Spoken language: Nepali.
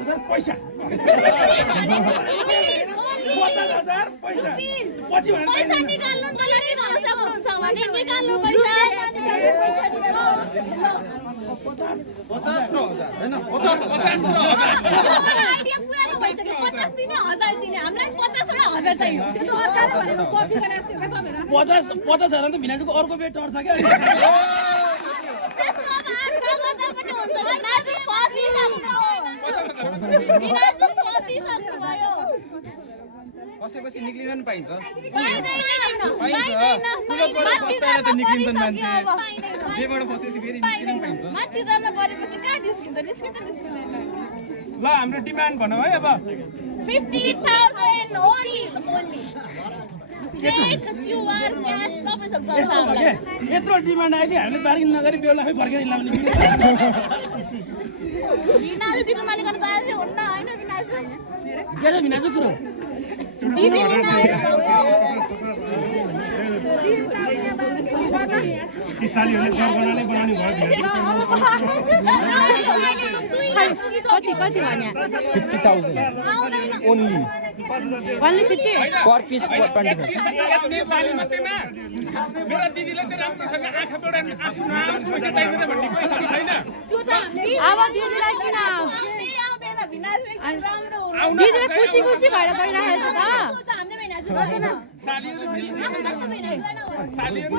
50,000 पैसा 50,000 पैसा पछि भनेर पैसा निकाल्नु त लागि गर्न सक्नुहुन्छ भने निकाल्नु पैसा 50 हैन 50 आइडिया पुरानो भइसक्यो 50 दिने 1000 दिने हामीलाई 50 वटा 1000 चाहियो त्यो त अर्काले भनेको कपी गरेर अस्ति के तपाईहरु 50,000 त भिनाजुको अर्को बेट टर्छ क्या त्यसको अब 8 गर्दा पनि हुन्छ भिनाजु फसिसक्नु भिनाजु फसिसक्नु भयो कसैपछि निक्लिन नि पाइन्छ पाइदैन त निक्लिन्छन् मान्छे बेबाट फसेपछि फेरि निस्किन नि पाइन्छ मान्छे जान परेपछि कहाँ निस्किन्छ निस्किँदैन ल हाम्रो डिमान्ड भनौ है अब 50,000 only check QR cash सबै थोक गर्छ हामीलाई यत्रो डिमान्ड आयो कि हामीले बार्गेन नगरी बेहुलामै फर्केर लाउने भिनाजु दिनु नलिकन त अझै हुन्न हैन भिनाजु के छ भिनाजु कुरो दिदीले यी सालीहरूले घर बनाउने बनाउने भयो कति भने 50,000 only 50 per piece 25 साली मात्रमा मेरो दिदीले त राम्रोसँग आँखाबाट आँसु नआओस् पैसा चाहिँदैन भन्ने कोही छैन अब दिदीलाई किन आउँदैन भिनाजु एकदम राम्रो हो दिदी खुसी खुसी भएर गइरहेछ त हामीले भिनाजु गर्दैन सालीहरु आफ्नो भिनाजुलाई नभन्छ सालीहरु